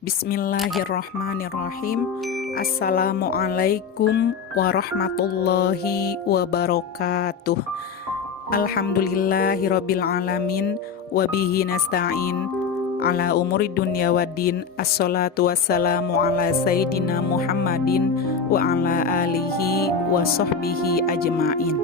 Bismillahirrahmanirrahim. Assalamualaikum warahmatullahi wabarakatuh. Alhamdulillahirabbil alamin wa bihi nasta'in ala umuri dunya waddin. Assalatu wassalamu ala sayyidina Muhammadin wa ala alihi wa sahbihi ajma'in.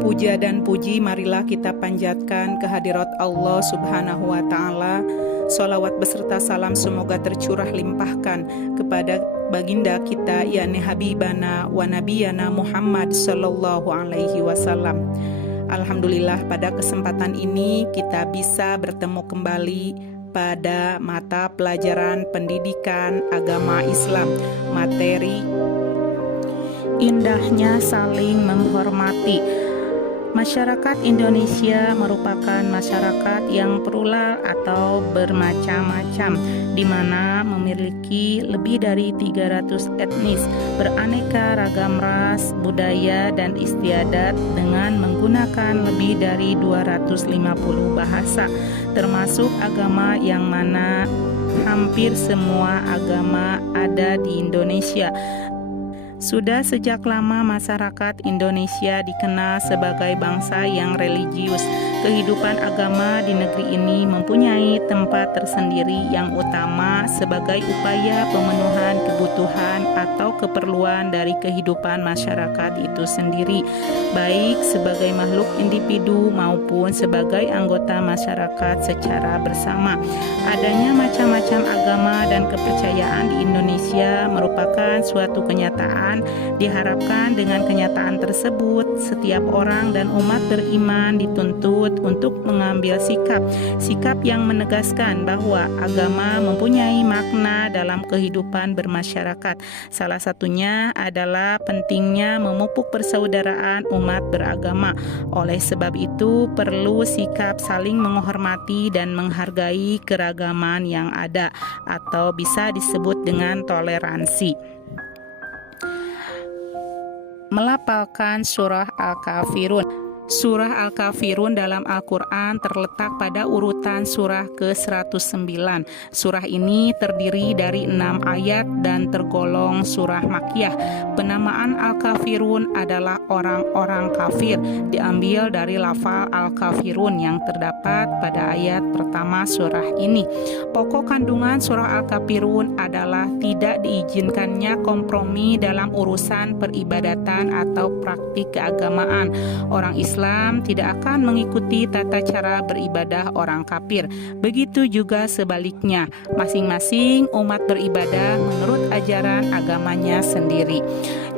Puja dan puji marilah kita panjatkan kehadirat Allah Subhanahu wa ta'ala. Sholawat beserta salam semoga tercurah limpahkan kepada baginda kita, yakni Habibana wa Nabiyana Muhammad sallallahu alaihi wasallam. Alhamdulillah, pada kesempatan ini kita bisa bertemu kembali pada mata pelajaran pendidikan agama Islam, materi indahnya saling menghormati. Masyarakat Indonesia merupakan masyarakat yang plural atau bermacam-macam, di mana memiliki lebih dari 300 etnis, beraneka ragam ras, budaya, dan istiadat dengan menggunakan lebih dari 250 bahasa, termasuk agama yang mana hampir semua agama ada di Indonesia. Sudah sejak lama masyarakat Indonesia dikenal sebagai bangsa yang religius. Kehidupan agama di negeri ini mempunyai tempat tersendiri yang utama sebagai upaya pemenuhan kebutuhan atau keperluan dari kehidupan masyarakat itu sendiri, baik sebagai makhluk individu maupun sebagai anggota masyarakat secara bersama. Adanya macam-macam agama dan kepercayaan di Indonesia merupakan suatu kenyataan. Diharapkan dengan kenyataan tersebut, setiap orang dan umat beriman dituntut untuk mengambil sikap yang menegaskan bahwa agama mempunyai makna dalam kehidupan bermasyarakat. Salah satunya adalah pentingnya memupuk persaudaraan umat beragama. Oleh sebab itu, perlu sikap saling menghormati dan menghargai keragaman yang ada, atau bisa disebut dengan toleransi. Melafalkan surah Al-Kafirun. Surah Al-Kafirun dalam Al-Quran terletak pada urutan surah ke-109. Surah ini terdiri dari 6 ayat dan tergolong surah Makkiyah. Penamaan Al-Kafirun adalah orang-orang kafir, diambil dari lafal Al-Kafirun yang terdapat pada ayat pertama surah ini. Pokok kandungan surah Al-Kafirun adalah tidak diizinkannya kompromi dalam urusan peribadatan atau praktik keagamaan. Orang Islam tidak akan mengikuti tata cara beribadah orang kafir. Begitu juga sebaliknya, masing-masing umat beribadah menurut ajaran agamanya sendiri.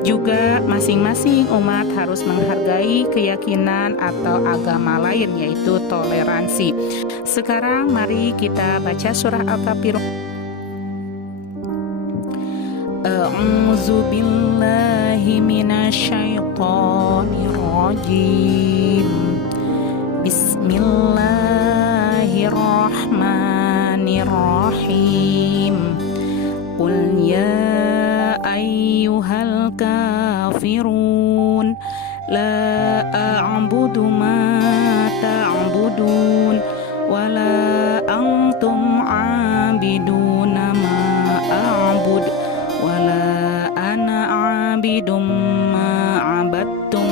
Juga masing-masing umat harus menghargai keyakinan atau agama lain, yaitu toleransi. Sekarang mari kita baca surah Al-Kafirun. A'udzu billahi minasyaitonir rajim. Bismillahirrahmanirrahim. Qul ya ayyuhal kafirun la a'budu ma ta'budun wa la antum 'abiduna ma a'bud wala ana abidum ma abattum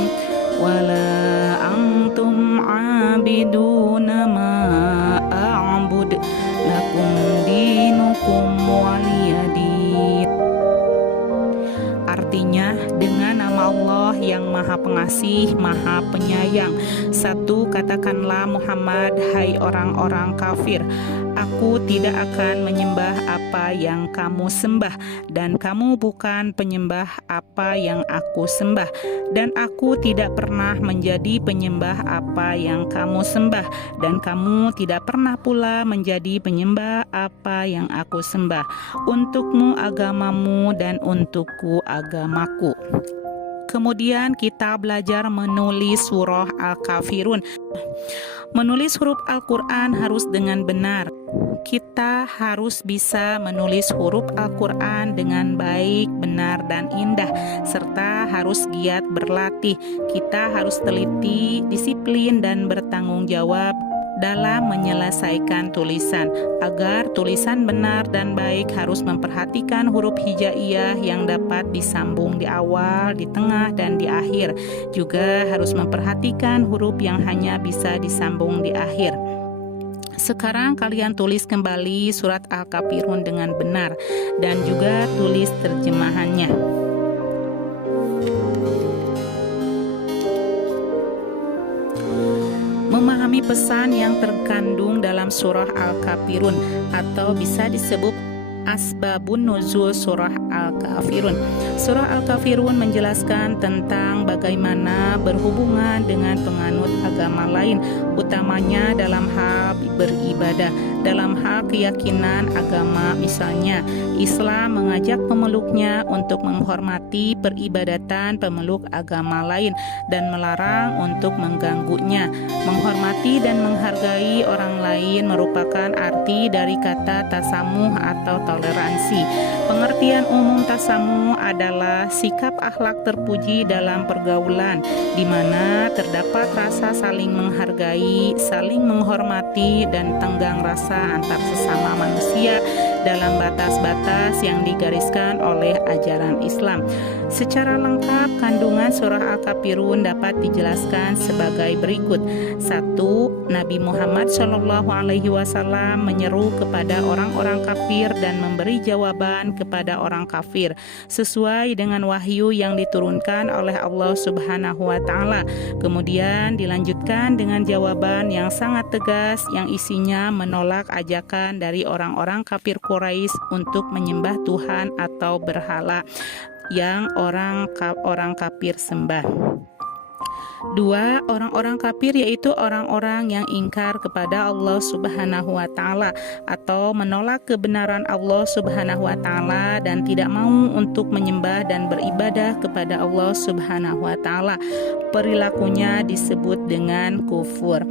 wala antum abiduna ma a'bud lakum dinukum waliyadin. Artinya, dengan nama Allah yang Maha Pengasih, Maha Penyayang. 1. Katakanlah Muhammad, hai orang-orang kafir, aku tidak akan menyembah apa yang kamu sembah, dan kamu bukan penyembah apa yang aku sembah, dan aku tidak pernah menjadi penyembah apa yang kamu sembah, dan kamu tidak pernah pula menjadi penyembah apa yang aku sembah. Untukmu agamamu dan untukku agamaku. Kemudian kita belajar menulis surah Al-Kafirun. Menulis huruf Al-Quran harus dengan benar. Kita harus bisa menulis huruf Al-Quran dengan baik, benar, dan indah, serta harus giat berlatih. Kita harus teliti, disiplin, dan bertanggung jawab dalam menyelesaikan tulisan. Agar tulisan benar dan baik harus memperhatikan huruf hijaiyah yang dapat disambung di awal, di tengah, dan di akhir. Juga harus memperhatikan huruf yang hanya bisa disambung di akhir. Sekarang kalian tulis kembali surat Al-Kafirun dengan benar dan juga tulis terjemahannya. Memahami pesan yang terkandung dalam surah Al-Kafirun atau bisa disebut Asbabun Nuzul surah Al-Kafirun. Surah Al-Kafirun menjelaskan tentang bagaimana berhubungan dengan penganut agama lain, utamanya dalam hal beribadah, dalam hal keyakinan agama. Misalnya, Islam mengajak pemeluknya untuk menghormati peribadatan pemeluk agama lain dan melarang untuk mengganggunya. Menghormati dan menghargai orang lain merupakan arti dari kata tasamuh atau toleransi. Pengertian umum tasamuh adalah sikap akhlak terpuji dalam pergaulan, di mana terdapat rasa saling menghargai, saling menghormati, dan tenggang rasa antar sesama manusia dalam batas-batas yang digariskan oleh ajaran Islam. Secara lengkap, kandungan surah Al-Kafirun dapat dijelaskan sebagai berikut. 1. Nabi Muhammad SAW menyeru kepada orang-orang kafir dan memberi jawaban kepada orang kafir sesuai dengan wahyu yang diturunkan oleh Allah Subhanahu wa Ta'ala. Kemudian dilanjutkan dengan jawaban yang sangat tegas yang isinya menolak ajakan dari orang-orang kafir Quraisy untuk menyembah Tuhan atau berhala yang orang kafir sembah. 2. Orang-orang kafir yaitu orang-orang yang ingkar kepada Allah Subhanahu wa Ta'ala atau menolak kebenaran Allah Subhanahu wa Ta'ala dan tidak mau untuk menyembah dan beribadah kepada Allah Subhanahu wa Ta'ala. Perilakunya disebut dengan kufur.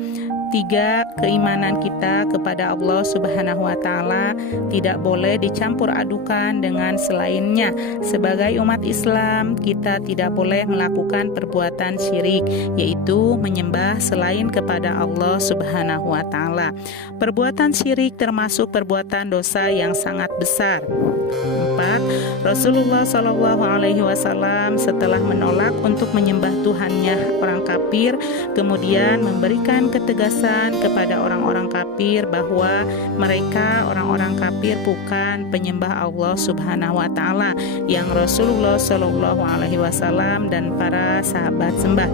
3. Keimanan kita kepada Allah Subhanahu wa Ta'ala tidak boleh dicampur adukan dengan selainnya. Sebagai umat Islam, kita tidak boleh melakukan perbuatan syirik, yaitu menyembah selain kepada Allah Subhanahu wa Ta'ala. Perbuatan syirik termasuk perbuatan dosa yang sangat besar. 4. Rasulullah SAW setelah menolak untuk menyembah Tuhannya orang kafir, kemudian memberikan ketegasan kepada orang-orang kafir bahwa mereka orang-orang kafir bukan penyembah Allah Subhanahu wa Ta'ala yang Rasulullah SAW dan para sahabat sembah.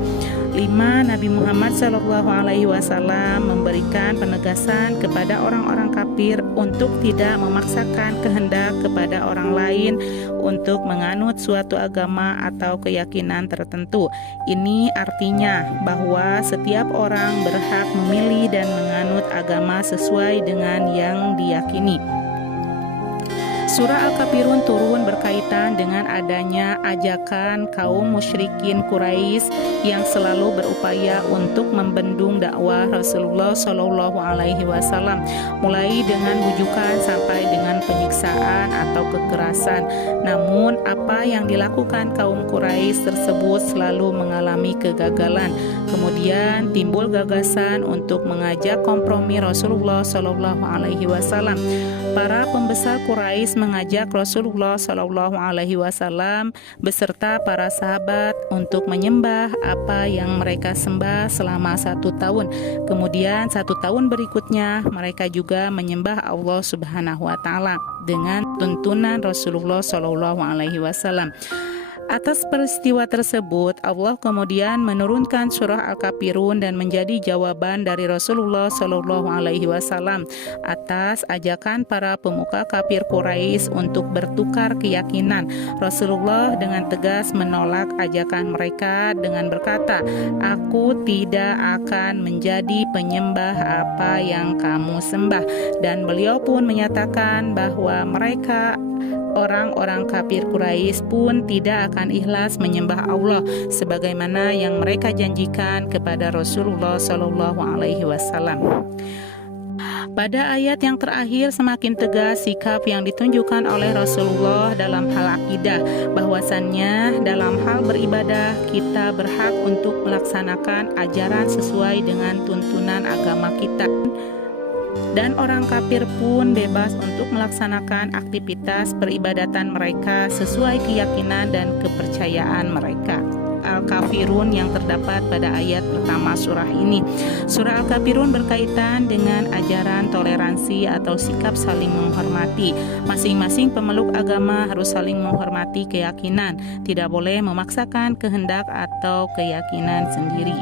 5. Nabi Muhammad SAW memberikan penegasan kepada orang-orang kafir untuk tidak memaksakan kehendak kepada orang lain untuk menganut suatu agama atau keyakinan tertentu. Ini artinya bahwa setiap orang berhak memilih dan menganut agama sesuai dengan yang diyakini. Surah Al-Kafirun turun berkaitan dengan adanya ajakan kaum musyrikin Quraisy yang selalu berupaya untuk membendung dakwah Rasulullah SAW, mulai dengan bujukan sampai dengan penyiksaan atau kekerasan. Namun, apa yang dilakukan kaum Quraisy tersebut selalu mengalami kegagalan. Kemudian timbul gagasan untuk mengajak kompromi Rasulullah SAW. Para pembesar Quraisy mengajak Rasulullah SAW beserta para sahabat untuk menyembah apa yang mereka sembah selama 1 tahun. Kemudian 1 tahun berikutnya mereka juga menyembah Allah Subhanahu wa Ta'ala dengan tuntunan Rasulullah SAW. Atas peristiwa tersebut, Allah kemudian menurunkan surah Al-Kafirun dan menjadi jawaban dari Rasulullah SAW atas ajakan para pemuka kafir Quraisy untuk bertukar keyakinan. Rasulullah dengan tegas menolak ajakan mereka dengan berkata, "Aku tidak akan menjadi penyembah apa yang kamu sembah." Dan beliau pun menyatakan bahwa mereka orang-orang kafir Quraisy pun tidak akan ikhlas menyembah Allah sebagaimana yang mereka janjikan kepada Rasulullah SAW. Pada ayat yang terakhir semakin tegas sikap yang ditunjukkan oleh Rasulullah dalam hal akidah, bahwasannya dalam hal beribadah kita berhak untuk melaksanakan ajaran sesuai dengan tuntunan agama kita. Dan orang kafir pun bebas untuk melaksanakan aktivitas peribadatan mereka sesuai keyakinan dan kepercayaan mereka. Al-Kafirun yang terdapat pada ayat pertama surah ini. Surah Al-Kafirun berkaitan dengan ajaran toleransi atau sikap saling menghormati. Masing-masing pemeluk agama harus saling menghormati keyakinan, tidak boleh memaksakan kehendak atau keyakinan sendiri.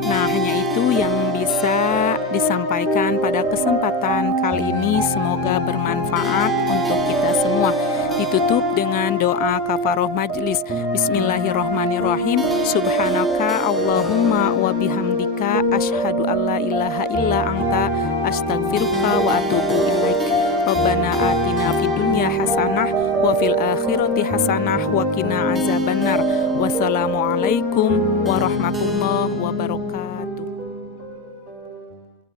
Nah, hanya itu yang bisa disampaikan pada kesempatan kali ini. Semoga bermanfaat untuk kita semua. Ditutup dengan doa kafaroh majlis. Bismillahirrahmanirrahim. Subhanaka Allahumma wa bihamdika asyhadu alla ilaha illa anta astaghfiruka wa atubu ilaik. Rabbana atina fid dunya hasanah wa fil akhirati hasanah wa qina azabannar. Wassalamualaikum warahmatullahi wabarakatuh.